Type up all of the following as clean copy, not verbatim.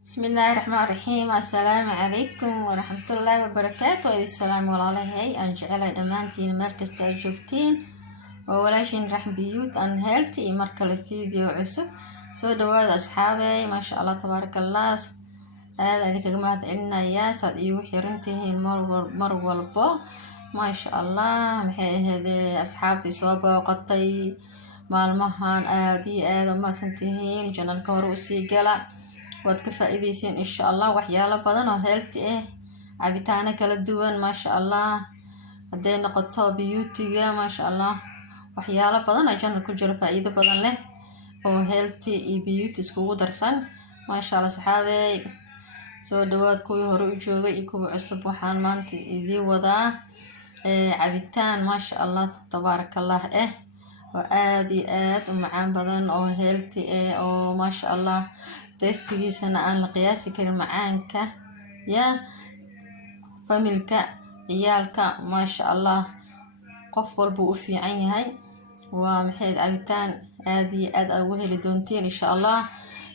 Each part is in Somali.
بسم الله الرحمن الرحيم. السلام عليكم ورحمة الله وبركاته. السلام والله أنا جعل دمانتين مركز تأجوكتين وولاشين رح بيوت أن هيلتي مركز الفيديو عسو سو دواد أصحابي ما شاء الله تبارك الله. هذا ذيك جماعة عنا يا صاد يوحي رنتهين مر والبو ما شاء الله. محي هذي أصحابتي صوبة وقطي maalmahan aad iyo aad uma santihiin janalka hore usii gala waad ka faa'iideyseen insha Allah waxyaalo badan oo healthy ah cabitaano kala duwan ma sha Allah haday noqoto beauty-ga ma sha Allah waxyaalo badan oo janal ku jira faa'iido badan leh oo healthy iyo beauty iskugu darsan ma sha Allah. saxaabay soo dhawaad kuwii hore u joogay iyo kuwa cusub waxaan maanta idin wadaa cabitaan ma sha Allah tabarakallah وآد ومعان بدن أو healthy أو ما شاء الله تستجي سنة عن القياس كل معانك يا فملك عيالك ما شاء الله قفل بوفي عيني هاي ومحيد عبتان آد أوهي لدونتين إن شاء الله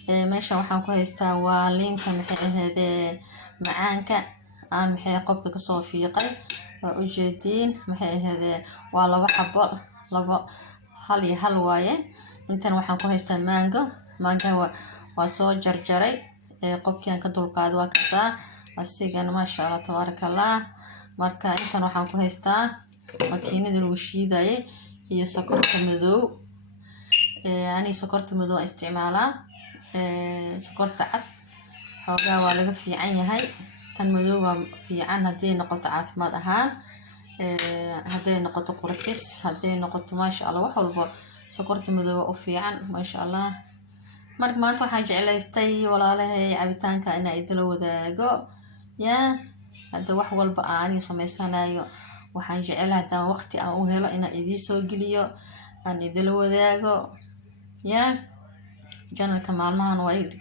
ماشي وحن كويستا ولين كمحيد هذا معانك عن محيد قبك صوفيقي وأجدين محيد هذا والله وحبل لبا hal waaye intan waxaan ku haystaa mango waa soo jarjaray qofkii ka dulqaad waa kasaa asigana ma sha Allah tabarakallah. marka intan waxaan ku haystaa makiinada lagu shiidaye iyo sokorta madow. ani sokorta madow isticmaalaa sokorta cad xoogaa waa laga fiican yahay tan madow waa fiican hadii noqoto caafimaad ahaan هذي نقطة قرطس هذي نقطة ما شاء الله وحلوة سكرت مذوق وفيعن ما شاء الله. مرك ما أنتو حاجة على استي ولا له عبتان كأنه يدلو ذا جو يا هذا وحول بقى أني سمي سنة وحاجة على هذا وقتي أو هلا إنه يدي سوقليو أن يدلو ذا جو يا جانا كمال ما نوعد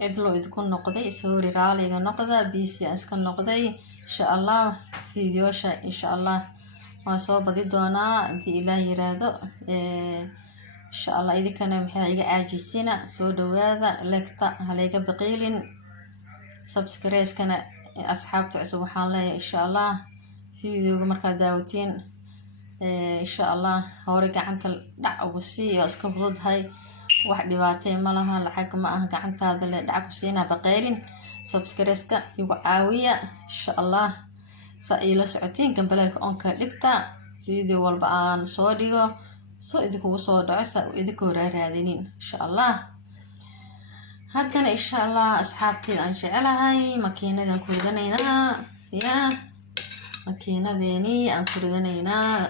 يدلو إذا كن نقضي سوري رالي نقضي بيسي أسكن نقضي إن شاء الله فيديوشا إن شاء الله ما سو بدي دونا دي إله يرادو إن شاء الله إذا كان محتاج عاجزين سو دواذا لكتا هليك بقيل سبسكرايز كان أصحاب سبحان الله إن شاء الله فيديو مركز داوتين إن شاء الله هوريك عن تلدع وسي واسكبرد هاي واحد دباتين مالها لحق ما أهك هذا اللي دعك وسينا بقيل سبسكرايزك يوعاوية إن شاء الله سائلة ساعتين كم بلاك أنك لكتا فيديو والبعان صوريو سو إذكو صور عسى وإذكو رادينين إن شاء الله. هكذا إن شاء الله أصحابتي أنشعلها هاي ماكينة ذا كردنينا يا ماكينة ذيني أنكردنينا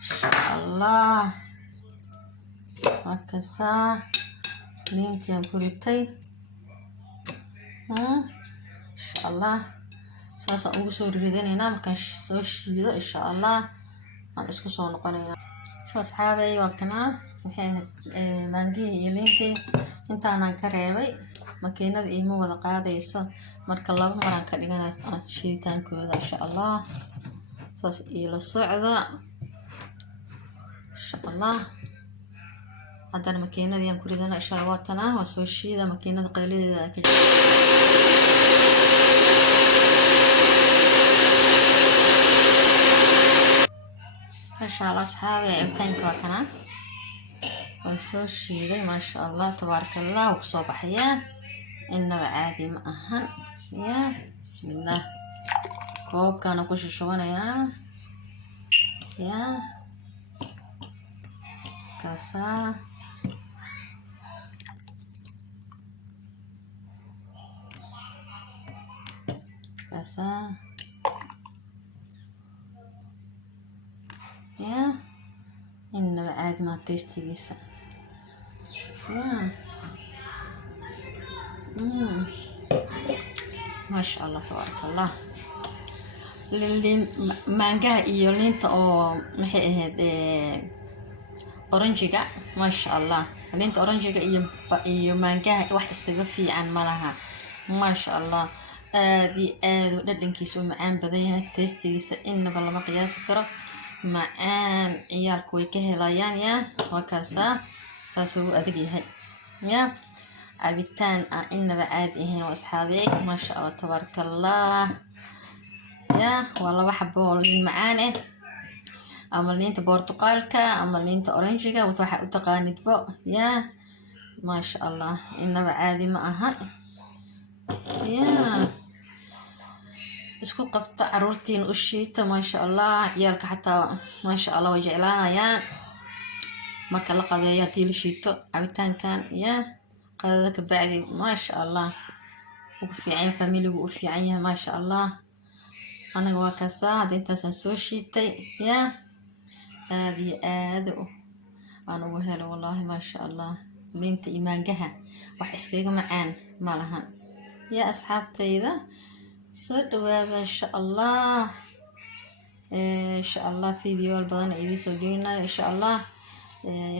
إن شاء الله. هكذا لينتي أنكردتي إن شاء الله ساسا ugu soo ridanayna markaan soo shiido insha Allah aan isku soo noqonayna. asxaabay waa kana waxay maangi iyo liintii intaan ka reebay makiinada iima wada qaadayso marka laba mar aan ka dhiganayo shiiditaankooda insha Allah saas ila socda insha Allah. haddana makiinada aan ku ridana insha Allah waatana waa soo shiida makiinada qaylideeda ka ما شاء الله أصحابي عبتين كواكنا وسوشي ذي ما شاء الله تبارك الله وصوب حياة إنه عادي مأهن يا بسم الله كوب كانوا كوش الشوانا يا كاسا كاسا يا إنه عاد ما تشتيسا يا ما شاء الله تبارك الله. للين مانجا يولين أو محيد أورنجيجا ما شاء الله لين أورنجيجا يو مانجا واحد استجفي عن ملها ما شاء الله. دي ودن كيسو معان بديها تشتيسا إنه بالله ما قياس كره معان عيالك ويكهلايان يا وكاسا ساسو أدقيها يا cabitaan aan inaba caadi ahayn oo asxaabey maasha allah tabaaraka allah ya waa laba xabo oo liin macaan ama liinta boortuqaalka ama liinta oranjiga waxa u taqaanidbo ya maasha allah inaba caadi ma aha ya isku qabta caruurtiin u shiita maasha allah ciyaalka xataa maasha allah way jeclaanayaan marka la qadeeyo hadii la shiito cabitaankan ya qadada ka bacdi maasha allah ugu fiican familigu u fiican yahay maasha allah anaga waa kasaa hadda intaasaan soo shiitay ya aad iyo aad aan ugu helo wallahi maasha allah liinta iyo maangaha wax iskaga macaan ma laha ya asxaabtayda soo dhawaada insha allah video badan idin soo gelinayo insha allah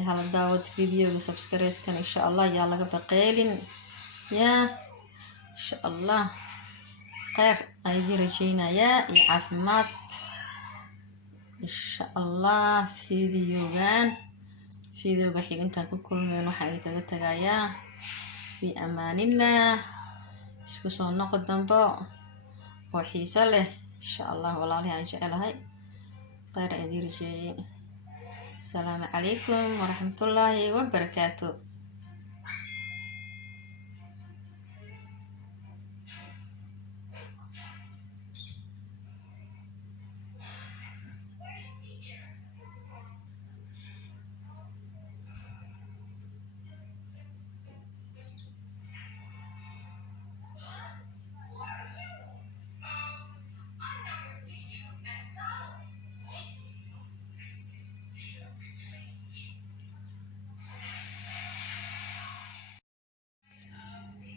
hala daawad videoga subscribe kan insha allah yaa laga baqeelin ya insha allah khayr aydi rajeynaya iyo caafimaad insha allah videoga xigintaan ku kulmeen waxaan idinkaga tagayaa fi amaanillah isku soo noqo dambo oo xiiso leh insha allah walaalahi aan jecelahay khayr aydi rajeeyay السلام عليكم ورحمة الله وبركاته.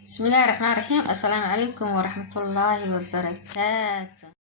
بسم الله الرحمن الرحيم. السلام عليكم ورحمة الله وبركاته.